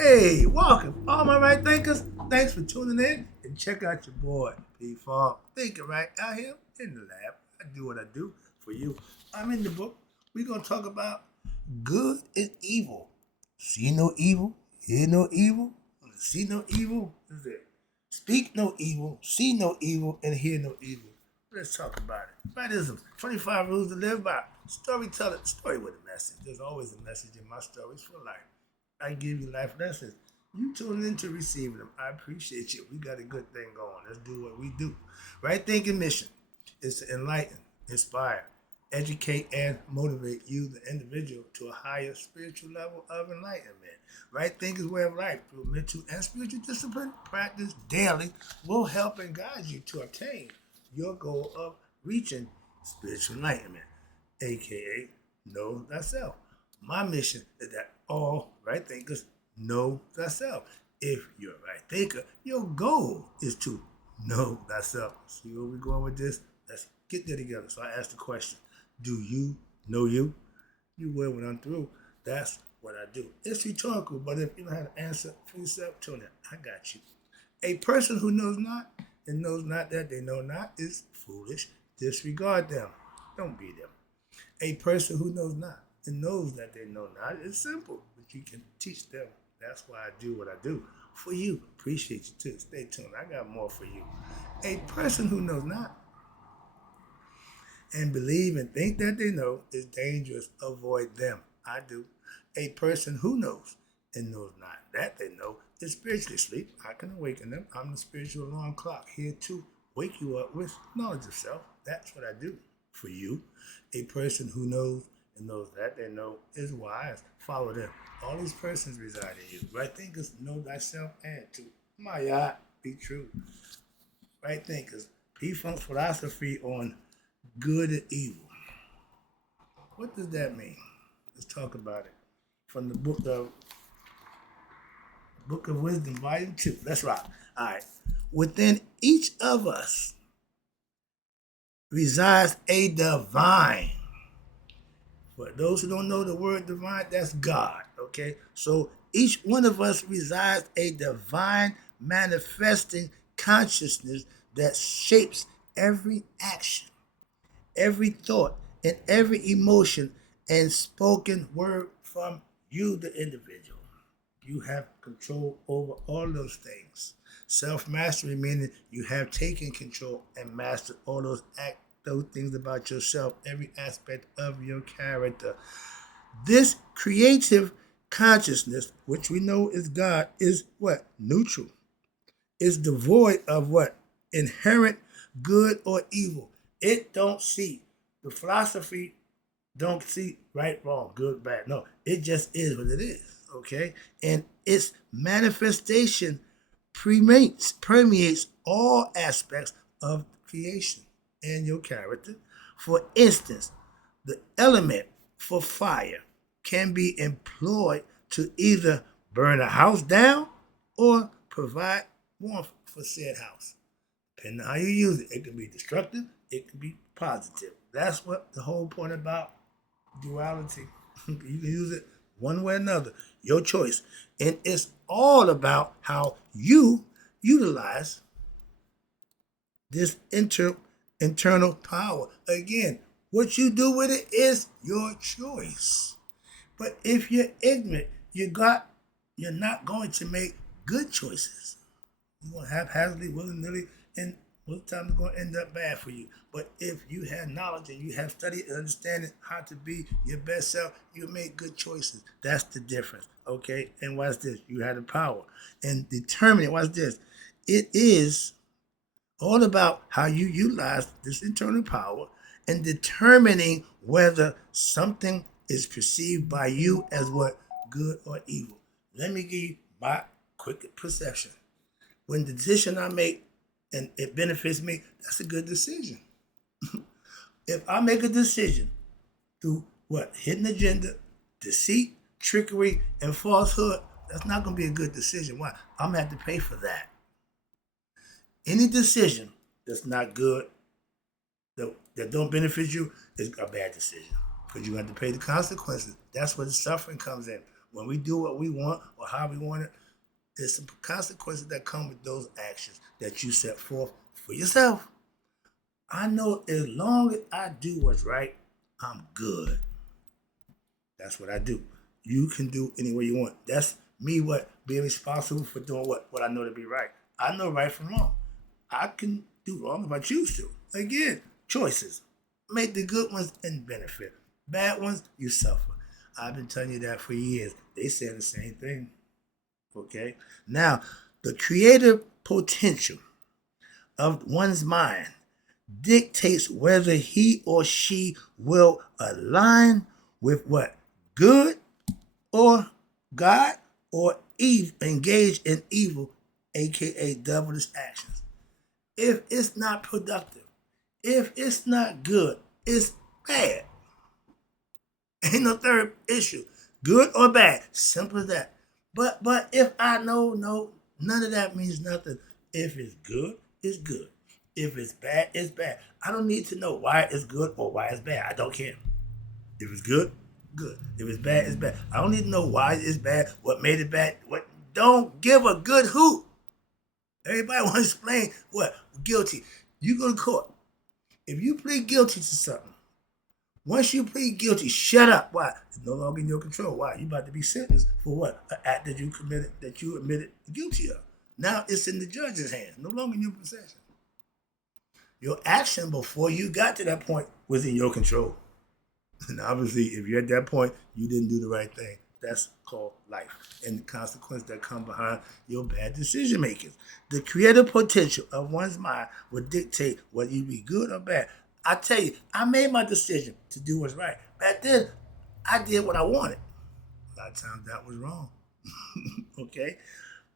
Hey, welcome, all my right thinkers. Thanks for tuning in and check out your boy, P Fog. Thinking right out here in the lab. I do what I do for you. I'm in the book. We're going to talk about good and evil. See no evil, hear no evil, see no evil. Is it? Speak no evil, see no evil, and hear no evil. Let's talk about it. Rightism, 25 rules to live by. Storyteller, story with a message. There's always a message in my stories for life. I give you life lessons. You tune in to receiving them. I appreciate you. We got a good thing going. Let's do what we do. Right thinking mission is to enlighten, inspire, educate, and motivate you, the individual, to a higher spiritual level of enlightenment. Right thinking way of life through mental and spiritual discipline, practice daily will help and guide you to attain your goal of reaching spiritual enlightenment, aka know thyself. My mission is that all right thinkers know thyself. If you're a right thinker, your goal is to know thyself. See where we're going with this? Let's get there together. So I asked the question, do you know you? You will when I'm through. That's what I do. It's rhetorical, but if you don't have an answer for yourself, tune in. I got you. A person who knows not and knows not that they know not is foolish. Disregard them. Don't be them. A person who knows not and knows that they know not is simple, but you can teach them. That's why I do what I do for you. Appreciate you too. Stay tuned. I got more for you. A person who knows not and believe and think that they know is dangerous. Avoid them. I do. A person who knows and knows not that they know is spiritually asleep. I can awaken them. I'm the spiritual alarm clock here to wake you up with knowledge of self. That's what I do for you. A person who knows and knows that they know is wise. Follow them. All these persons reside in you. Right thinkers know thyself and to my yacht be true. Right thinkers. P Funk's philosophy on good and evil. What does that mean? Let's talk about it. From the Book of Wisdom, Volume 2. Let's rock. All right. Within each of us resides a divine. For those who don't know the word divine, that's God. Okay? So each one of us resides a divine manifesting consciousness that shapes every action, every thought, and every emotion and spoken word from you, the individual. You have control over all those things. Self-mastery meaning you have taken control and mastered all those things about yourself, every aspect of your character. This creative consciousness, which we know is God, is what? Neutral. Is devoid of what? Inherent good or evil. It don't see. The philosophy don't see right, wrong, good, bad. No, it just is what it is. Okay? And its manifestation permeates all aspects of creation and your character. For instance, the element for fire can be employed to either burn a house down or provide warmth for said house. Depending on how you use it, it can be destructive, it can be positive. That's what the whole point about duality. You can use it one way or another, your choice. And it's all about how you utilize this internal power. Again, what you do with it is your choice. But if you're ignorant, you're not going to make good choices. You're going to haphazardly, willy-nilly, and most times it's going to end up bad for you. But if you have knowledge and you have studied and understanding how to be your best self, you make good choices. That's the difference, okay? And watch this. You have the power. And determining, watch this. It is all about how you utilize this internal power and determining whether something is perceived by you as what? Good or evil. Let me give you my quick perception. When the decision I make and it benefits me, that's a good decision. If I make a decision through what? Hidden agenda, deceit, trickery, and falsehood, that's not going to be a good decision. Why? I'm going to have to pay for that. Any decision that's not good, that don't benefit you, is a bad decision because you have to pay the consequences. That's where the suffering comes in. when we do what we want or how we want it, there's some consequences that come with those actions that you set forth for yourself. I know as long as I do what's right, I'm good. That's what I do. You can do any way you want. That's me being responsible for doing what I know to be right. I know right from wrong. I can do wrong if I choose to. Again, choices. Make the good ones and benefit. Bad ones, you suffer. I've been telling you that for years. They say the same thing. Okay? Now, the creative potential of one's mind dictates whether he or she will align with what? Good or God, or evil, engage in evil, aka devilish actions. If it's not productive, if it's not good, it's bad. Ain't no third issue. Good or bad. Simple as that. But if I know, no, none of that means nothing. If it's good, it's good. If it's bad, it's bad. I don't need to know why it's good or why it's bad. I don't care. If it's good, good. If it's bad, it's bad. I don't need to know why it's bad, what made it bad. What? Don't give a good hoot. Everybody want to explain what? Guilty. You go to court. If you plead guilty to something, once you plead guilty, shut up. Why? It's no longer in your control. Why? You about to be sentenced for what? An act that you committed, that you admitted guilty of. Now it's in the judge's hands, no longer in your possession. Your action before you got to that point was in your control. And obviously, if you're at that point, you didn't do the right thing. That's called life. And the consequences that come behind your bad decision making. The creative potential of one's mind will dictate whether you be good or bad. I tell you, I made my decision to do what's right. Back then, I did what I wanted. A lot of times that was wrong. Okay?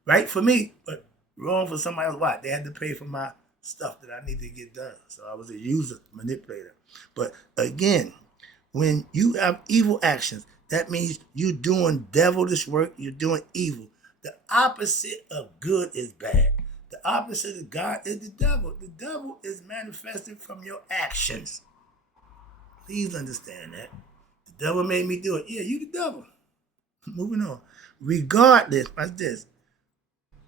Right for me, but wrong for somebody else. Why? They had to pay for my stuff that I needed to get done. So I was a user, manipulator. But again, when you have evil actions, that means you're doing devilish work, you're doing evil. The opposite of good is bad. The opposite of God is the devil. The devil is manifested from your actions. Please understand that. The devil made me do it. Yeah, you the devil. Moving on. Regardless, watch this.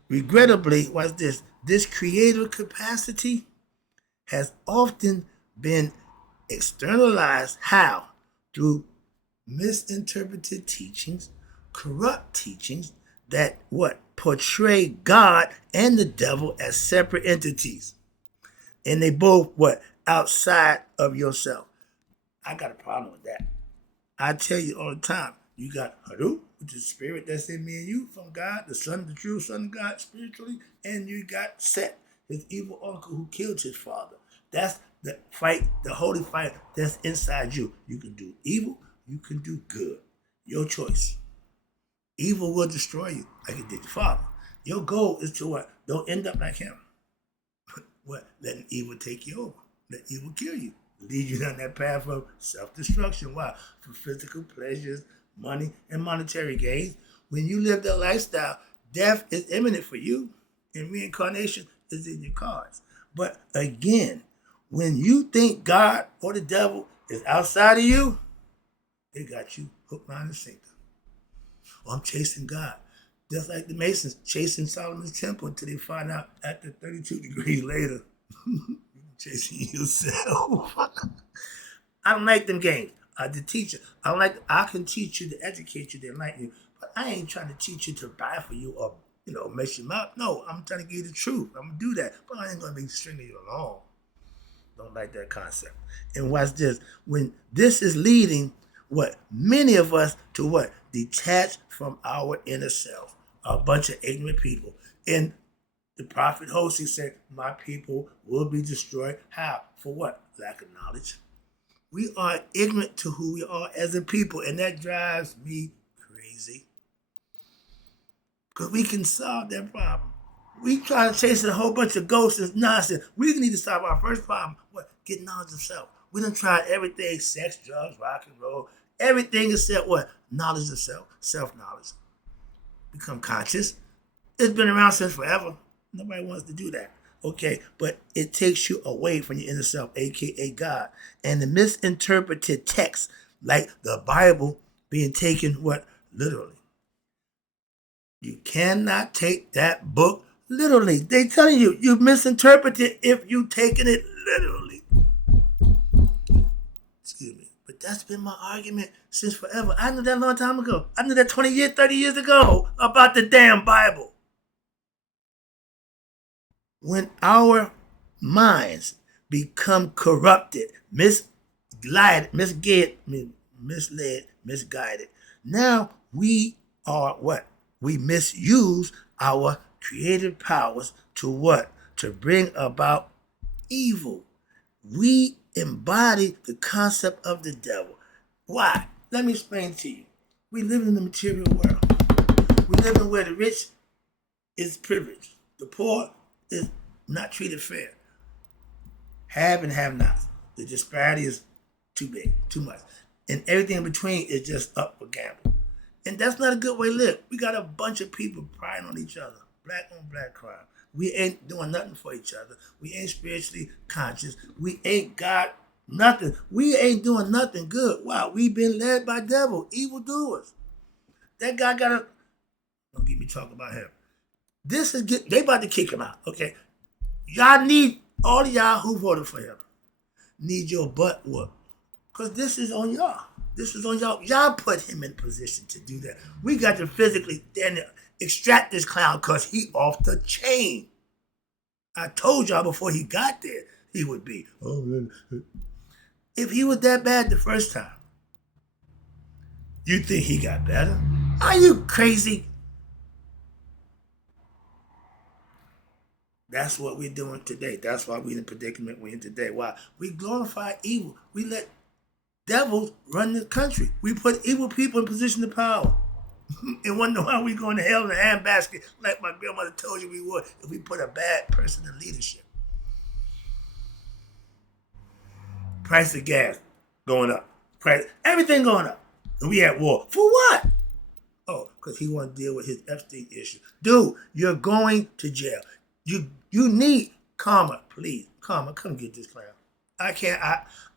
Regrettably, watch this. This creative capacity has often been externalized. How? Through misinterpreted teachings, corrupt teachings that what? Portray God and the devil as separate entities. And they both what? Outside of yourself. I got a problem with that. I tell you all the time, you got Heru, which is the spirit that's in me and you from God, the son, the true son of God spiritually, and you got Set, his evil uncle who killed his father. That's the fight, the holy fight that's inside you. You can do evil, you can do good. Your choice. Evil will destroy you, like it did your father. Your goal is to what? Don't end up like him. What? Letting evil take you over. Let evil kill you. Lead you down that path of self-destruction. Why? For physical pleasures, money, and monetary gains. When you live that lifestyle, death is imminent for you, and reincarnation is in your cards. But again, when you think God or the devil is outside of you, they got you hook, line, and sinker. Or I'm chasing God. Just like the Masons chasing Solomon's temple until they find out after 32 degrees later, you're chasing yourself. I don't like them games. The teacher, I can teach you to educate you, to enlighten you, but I ain't trying to teach you to buy for you or, mess you up. No, I'm trying to give you the truth. I'm going to do that, but I ain't going to be stringing you along. Don't like that concept. And watch this. When this is leading many of us to detach from our inner self. A bunch of ignorant people. And the prophet Hosea said, my people will be destroyed. How? For what? Lack of knowledge. We are ignorant to who we are as a people, and that drives me crazy. Because we can solve that problem. We try to chase a whole bunch of ghosts and nonsense. We need to solve our first problem. Get knowledge of self. We done tried everything, sex, drugs, rock and roll, everything except knowledge of self, self-knowledge. Become conscious. It's been around since forever. Nobody wants to do that. Okay, but it takes you away from your inner self, aka God. And the misinterpreted text, like the Bible being taken literally. You cannot take that book literally. They telling you, you misinterpret it if you taking it literally. Excuse me. But that's been my argument since forever. I knew that a long time ago. I knew that 20 years, 30 years ago about the damn Bible. When our minds become corrupted, misled, misguided, now we are what? We misuse our creative powers to what? To bring about evil. We embody the concept of the devil. Why? Let me explain to you. We live in the material world. We live in where the rich is privileged. The poor is not treated fair. Have and have nots. The disparity is too big, too much. And everything in between is just up for gamble. And that's not a good way to live. We got a bunch of people prying on each other. Black on black crime. We ain't doing nothing for each other. We ain't spiritually conscious. We ain't got nothing. We ain't doing nothing good. Wow, we been led by devil, evildoers. That guy gotta, don't get me talking about him. They about to kick him out, okay? Y'all need, all of y'all who voted for him, need your butt whooped. Because this is on y'all. This is on y'all. Y'all put him in position to do that. We got to physically then extract this clown because he off the chain. I told y'all before he got there, he would be. If he was that bad the first time, you think he got better? Are you crazy? That's what we're doing today. That's why we're in the predicament we're in today. Why? We glorify evil. We let devils run the country. We put evil people in position of power. And wonder why we going to hell in a handbasket like my grandmother told you we would if we put a bad person in leadership. Price of gas going up. Everything going up. And we at war. For what? Oh, because he want to deal with his Epstein issue. Dude, you're going to jail. You need karma, please. Karma, come get this clown.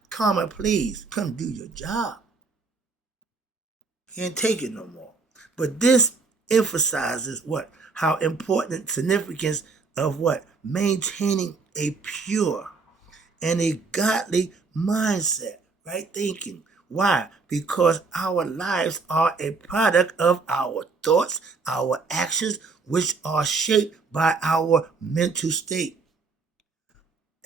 Karma, please, come do your job. Can't take it no more. But this emphasizes what? How important significance of what? Maintaining a pure and a godly mindset, right thinking. Why? Because our lives are a product of our thoughts, our actions, which are shaped by our mental state.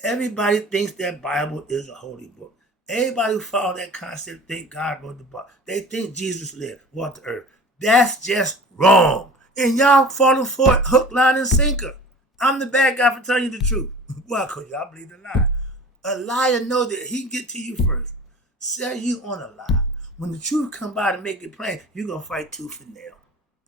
Everybody thinks that Bible is a holy book. Everybody who follow that concept think God wrote the Bible. They think Jesus lived, walked the earth. That's just wrong. And y'all falling for it, hook, line, and sinker. I'm the bad guy for telling you the truth. Well, because y'all believe the lie. A liar know that he can get to you first. Sell you on a lie. When the truth come by to make it plain, you're going to fight tooth and nail.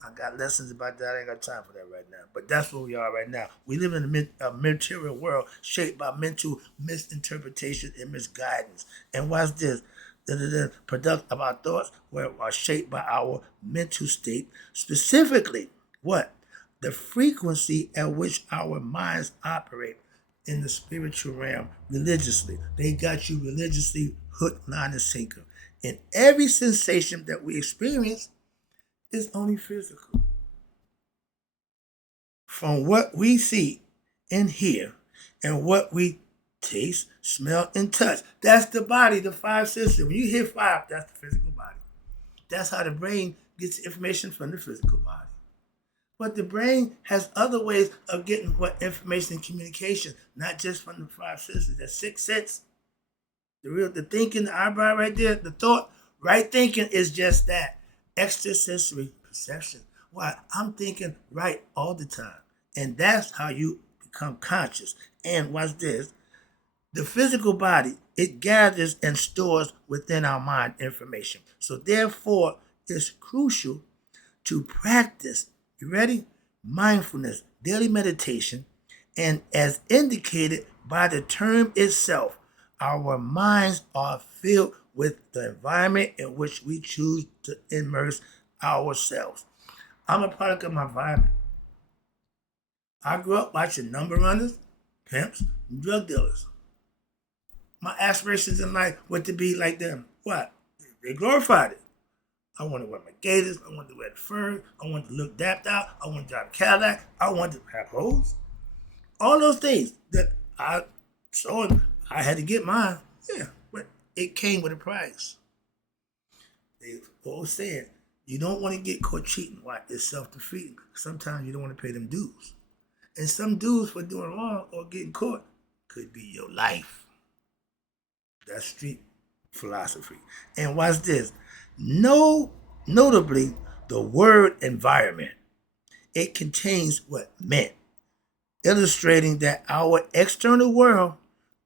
I got lessons about that. I ain't got time for that right now. But that's where we are right now. We live in a material world shaped by mental misinterpretation and misguidance. And watch this. The product of our thoughts are shaped by our mental state. Specifically, what? The frequency at which our minds operate in the spiritual realm religiously. They got you religiously hook, line, and sinker. And every sensation that we experience is only physical. From what we see and hear and what we taste, smell, and touch. That's the body, the five senses. When you hear five, that's the physical body. That's how the brain gets information from the physical body. But the brain has other ways of getting what information and communication, not just from the five senses. That's six sense. The thinking, the eyebrow right there, the thought, right thinking is just that. Extrasensory perception. Why? I'm thinking right all the time. And that's how you become conscious. And watch this. The physical body, it gathers and stores within our mind information. So therefore, it's crucial to practice, you ready? Mindfulness, daily meditation, and as indicated by the term itself, our minds are filled with the environment in which we choose to immerse ourselves. I'm a product of my environment. I grew up watching number runners, pimps, and drug dealers. My aspirations in life were to be like them. What? They glorified it. I want to wear my gaiters. I want to wear the fur. I want to look dapped out. I want to drive a Cadillac. I want to have hoes. All those things that I saw, I had to get mine. Yeah, but it came with a price. They always said, you don't want to get caught cheating. Why? It's self-defeating. Sometimes you don't want to pay them dues. And some dues for doing wrong or getting caught could be your life. That's street philosophy. And watch this. Notably, the word environment. It contains what meant, illustrating that our external world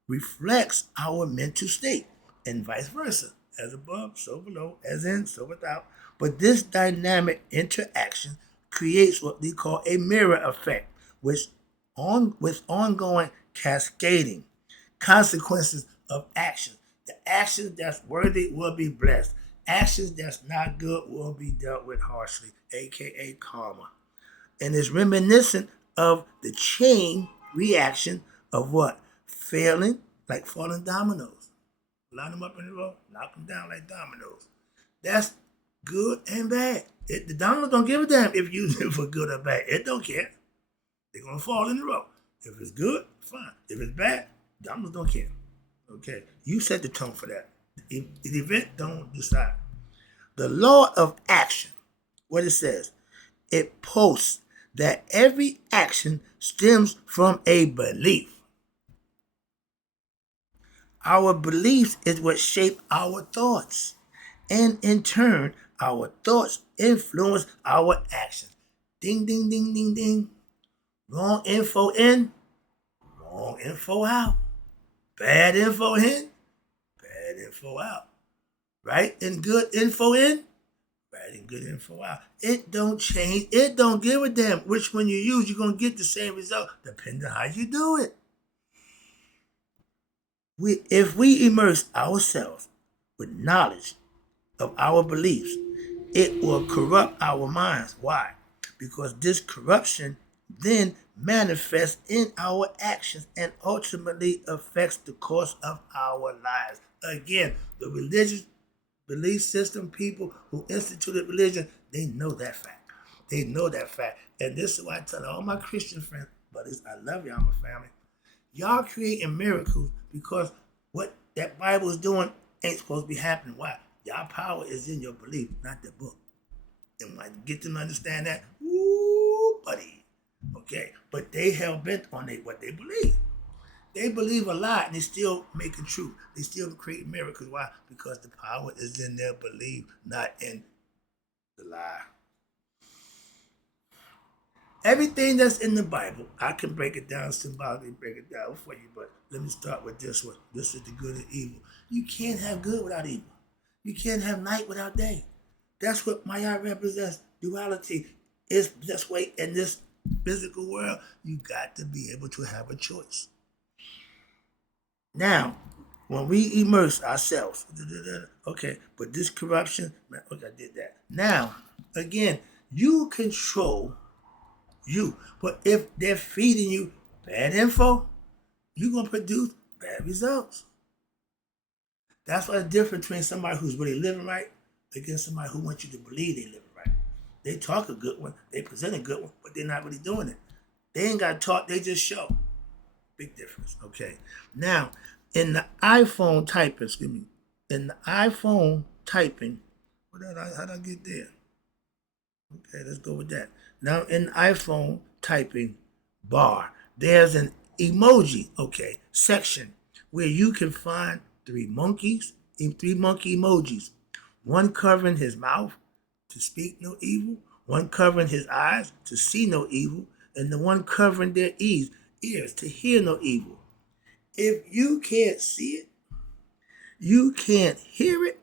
reflects our mental state and vice versa. As above, so below, as in, so without. But this dynamic interaction creates what we call a mirror effect, with ongoing cascading consequences of actions. The actions that's worthy will be blessed. Actions that's not good will be dealt with harshly, aka karma. And it's reminiscent of the chain reaction of what? Failing, like falling dominoes. Line them up in a row, knock them down like dominoes. That's good and bad. The dominoes don't give a damn if you use it for good or bad. It don't care. They're going to fall in a row. If it's good, fine. If it's bad, dominoes don't care. Okay, you set the tone for that. The event don't decide. The law of action, what it says, it posts that every action stems from a belief. Our beliefs is what shape our thoughts. And in turn, our thoughts influence our actions. Ding, ding, ding, ding, ding. Wrong info in, wrong info out. Bad info in, bad info out. Right and good info in, right and good info out. It don't change. It don't give a damn which one you use. You're going to get the same result depending on how you do it. If we immerse ourselves with knowledge of our beliefs, it will corrupt our minds. Why? Because this corruption then manifests in our actions and ultimately affects the course of our lives. Again, the religious belief system people who instituted religion, they know that fact. They know that fact. And this is why I tell all my Christian friends, buddies, I love y'all, my family. Y'all creating miracles because what that Bible is doing ain't supposed to be happening. Why? Y'all power is in your belief, not the book. And when I get them to understand that, woo, buddy. Okay, but they hell bent on what they believe. They believe a lot and they still make it true. They still create miracles. Why? Because the power is in their belief, not in the lie. Everything that's in the Bible, I can break it down symbolically, break it down for you, but let me start with this one. This is the good and evil. You can't have good without evil. You can't have night without day. That's what Maya represents, duality. Is this way in this physical world, you got to be able to have a choice. Now, when we immerse ourselves, okay, but this corruption, okay, I did that. Now, again, you control you. But if they're feeding you bad info, you're going to produce bad results. That's why the difference between somebody who's really living right against somebody who wants you to believe they living right. They talk a good one, they present a good one, but they're not really doing it. They ain't got taught, they just show. Big difference, okay? Now, in the iPhone typing, how did I get there? Okay, let's go with that. Now, in the iPhone typing bar, there's an emoji, okay, section where you can find three monkey emojis. One covering his mouth to speak no evil, one covering his eyes to see no evil, and the one covering their ears to hear no evil. If you can't see it, you can't hear it,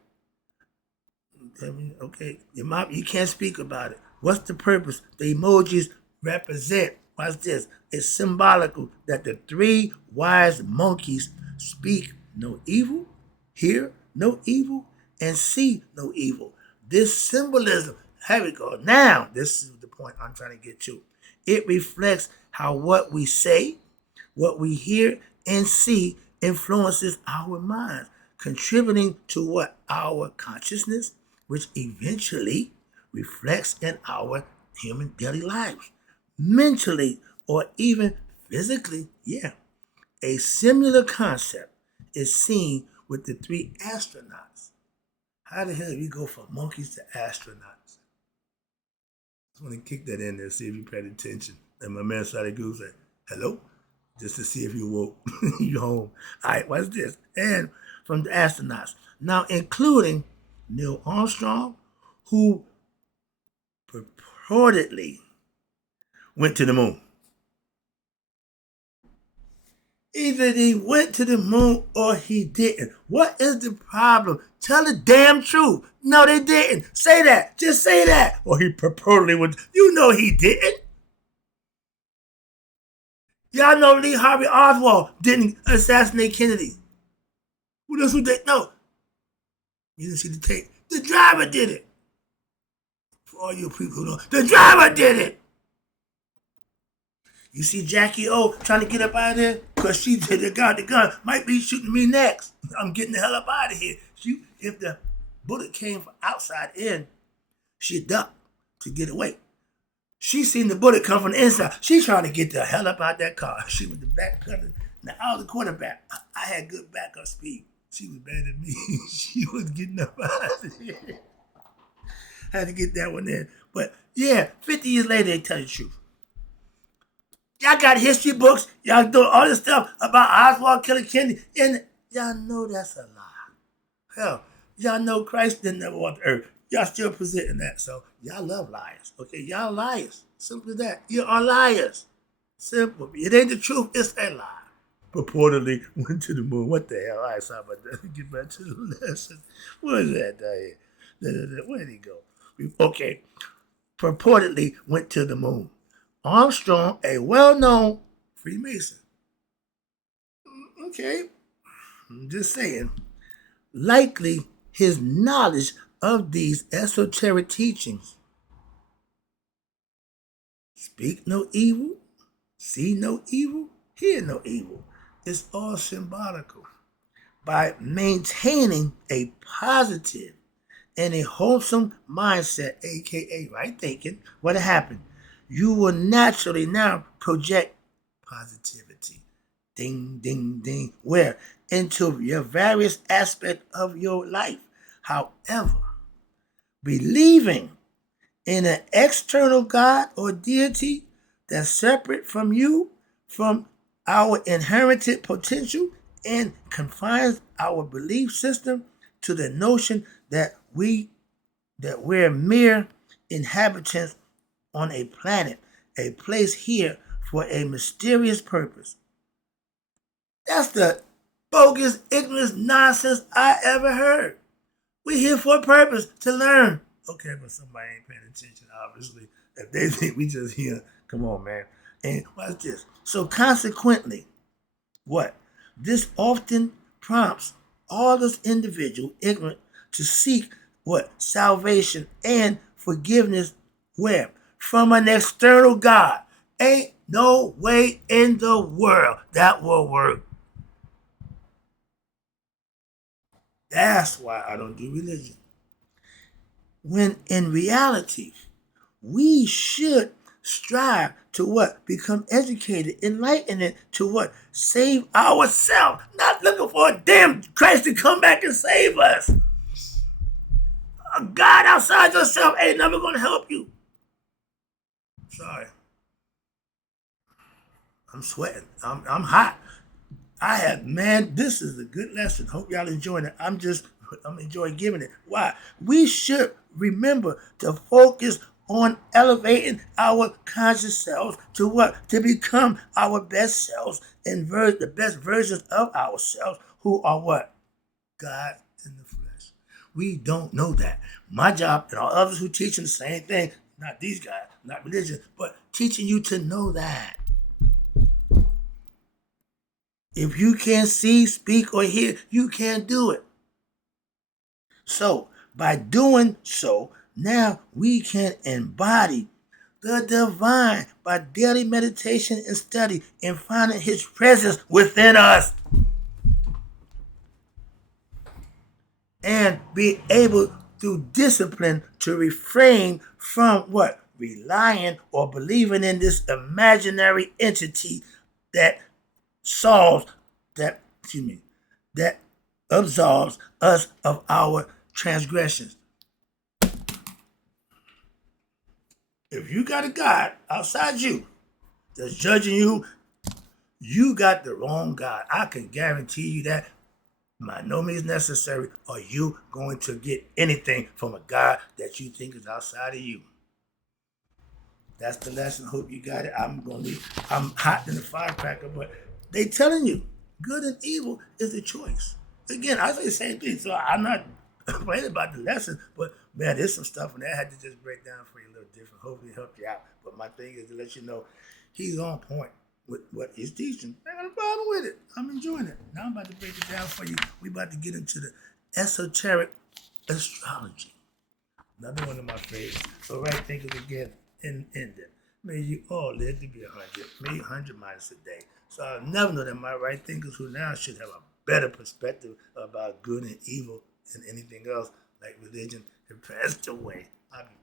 okay, you can't speak about it. What's the purpose? The emojis represent, watch this, it's symbolical that the three wise monkeys speak no evil, hear no evil, and see no evil. This symbolism, here we go. Now, this is the point I'm trying to get to. It reflects how what we say, what we hear, and see influences our minds, contributing to what? Our consciousness, which eventually reflects in our human daily lives, mentally or even physically. Yeah, a similar concept is seen with the three astronauts. How the hell do we go from monkeys to astronauts? I just want to kick that in there, see if you paid attention. And my man started Goose said, hello? Just to see if you woke you home. All right, what's this? And from the astronauts. Now, including Neil Armstrong, who purportedly went to the moon. Either he went to the moon or he didn't. What is the problem? Tell the damn truth. No, they didn't. Say that. Just say that. Or he purportedly went. You know he didn't. Y'all know Lee Harvey Oswald didn't assassinate Kennedy. Who knows who did? No. You didn't see the tape. The driver did it. For all you people who know, the driver did it. You see Jackie O trying to get up out of there? Because she did the gun might be shooting me next. I'm getting the hell up out of here. If the bullet came from outside in, she ducked to get away. She seen the bullet come from the inside. She trying to get the hell up out that car. She was the back cutting. Now I was the quarterback. I had good backup speed. She was better than me. She was getting up out of there. Had to get that one in. But yeah, 50 years later, they tell you the truth. Y'all got history books. Y'all doing all this stuff about Oswald killing Kennedy. And y'all know that's a lie. Hell, y'all know Christ didn't never walk the earth. Y'all still presenting that. So y'all love liars. Okay, y'all liars. Simple as that. You are liars. Simple. It ain't the truth. It's a lie. Purportedly went to the moon. What the hell? All right, sorry about that. Get back to the lesson. What is that here? Where did he go? Okay. Purportedly went to the moon. Armstrong, a well-known Freemason. Okay. I'm just saying. Likely his knowledge of these esoteric teachings. Speak no evil, see no evil, hear no evil. It's all symbolical. By maintaining a positive and a wholesome mindset, aka right thinking, what happened? You will naturally now project positivity. Ding, ding, ding. Where? Into your various aspects of your life. However, believing in an external God or deity that's separate from you, from our inherited potential, and confines our belief system to the notion that we're mere inhabitants on a planet, a place here for a mysterious purpose. That's the bogus, ignorant nonsense I ever heard. We're here for a purpose, to learn. Okay, but somebody ain't paying attention, obviously. If they think we just here, come on, man. And what's this? So consequently, what? This often prompts all this individual ignorant to seek what? Salvation and forgiveness where? From an external God. Ain't no way in the world that will work. That's why I don't do religion. When in reality, we should strive to what? Become educated, enlightened, to what? Save ourselves. Not looking for a damn Christ to come back and save us. A God outside yourself ain't never going to help you. Sorry. I'm sweating. I'm hot. This is a good lesson. Hope y'all enjoying it. I'm enjoying giving it. Why? We should remember to focus on elevating our conscious selves to what? To become our best selves and the best versions of ourselves who are what? God in the flesh. We don't know that. My job and all others who teaching the same thing, not these guys, not religion, but teaching you to know that. If you can't see, speak, or hear, you can't do it. So, by doing so, now we can embody the divine by daily meditation and study and finding his presence within us. And be able through discipline to refrain from what? Relying or believing in this imaginary entity that solves that, that absolves us of our transgressions. If you got a God outside you that's judging you, you got the wrong God. I can guarantee you that by no means necessary are you going to get anything from a God that you think is outside of you. That's the lesson. Hope you got it. I'm hot in the firecracker, but they telling you good and evil is the choice. Again, I say the same thing, so I'm not complaining about the lesson, but man, there's some stuff and I had to just break down for you a little different. Hopefully it helped you out. But my thing is to let you know he's on point with what he's teaching. I got no problem with it. I'm enjoying it. Now I'm about to break it down for you. We about to get into the esoteric astrology. Another one of my favorites. So right thinkers again in it. May you all live to be 100. May 100 minus a day. So I'll never know that my right thinkers who now should have a better perspective about good and evil than anything else, like religion, have passed away. I'll be